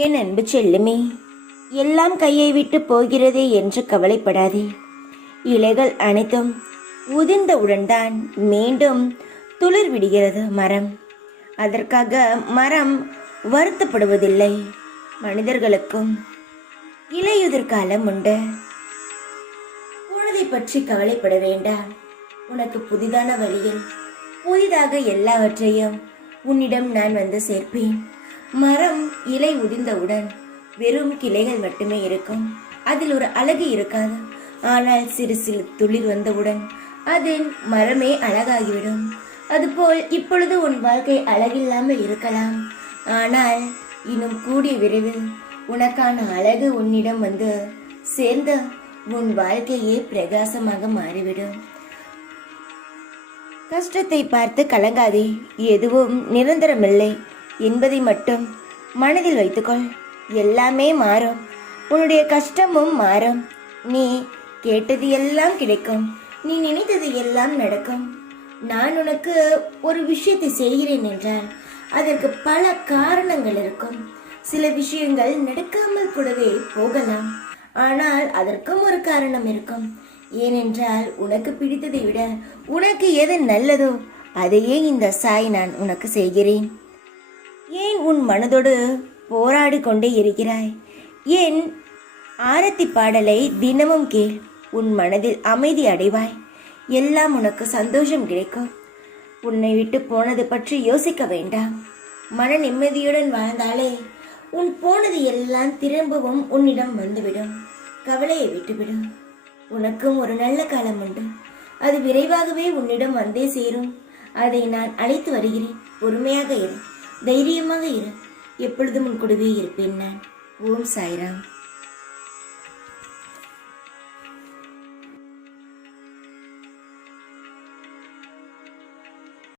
என் அன்பு செல்லுமே, எல்லாம் கையை விட்டு போகிறதே என்று கவலைப்படாதே. இலைகள் அனைத்தும் உதிர்ந்தவுடன் தான் மீண்டும் துளிர் விடுகிறது மரம். அதற்காக மரம் வருத்தப்படுவதில்லை. மனிதர்களுக்கும் இலையுதிர் காலம் உண்டு. போனதை பற்றி கவலைப்பட வேண்டாம். உனக்கு புதிதான வழியில் புதிதாக எல்லாவற்றையும் உன்னிடம் நான் வந்து சேர்ப்பேன். மரம் இலை உதிர்ந்தவுடன் வெறும் கிளைகள் மட்டுமே இருக்கும். அதில் ஒரு அழகு இருக்காது. ஆனால் சிறு சிறு துளிர் வந்தவுடன் அதில் மரமே அழகாகிவிடும். அதுபோல் இப்பொழுது உன் வாழ்க்கை அழகில்லாமல் இருக்கலாம். ஆனால் இன்னும் கூடிய விரைவில் உனக்கான அழகு உன்னிடம் வந்து சேர்ந்து உன் வாழ்க்கையே பிரகாசமாக மாறிவிடும். கஷ்டத்தை பார்த்து கலங்காதே. எதுவும் நிரந்தரமில்லை என்பதை மட்டும் மனதில் வைத்துக்கொள். எல்லாமே மாறும். உன்னுடைய கஷ்டமும் மாறும். நீ கேட்டது எல்லாம் கிடைக்கும். நீ நினைத்தது எல்லாம் நடக்கும். நான் உனக்கு ஒரு விஷயத்தை செய்கிறேன் என்றால் அதற்கு பல காரணங்கள் இருக்கும். சில விஷயங்கள் நடக்காமல் கூடவே போகலாம். ஆனால் அதற்கும் ஒரு காரணம் இருக்கும். ஏனென்றால் உனக்கு பிடித்ததை விட உனக்கு எது நல்லதோ அதையே இந்த சாய் நான் உனக்கு செய்கிறேன். ஏன் உன் மனதோடு போராடி கொண்டே இருக்கிறாய்? ஏன் ஆரத்தி பாடலை தினமும் கேள். உன் மனதில் அமைதி அடைவாய். எல்லாம் உனக்கு சந்தோஷம் கிடைக்கும். உன்னை விட்டு போனது பற்றி யோசிக்க வேண்டாம். மன நிம்மதியுடன் வாழ்ந்தாலே உன் போனது எல்லாம் திரும்பவும் உன்னிடம் வந்துவிடும். கவலையை விட்டுவிடும். உனக்கும் ஒரு நல்ல காலம் உண்டு. அது விரைவாகவே உன்னிடம் வந்தே சேரும். அதை நான் அழைத்து வருகிறேன். பொறுமையாக இரு, தைரியமாக இரு. எப்பொழுதும் உன் கூடவே இருப்பேன் நான். ஓம் சாய்ராம்.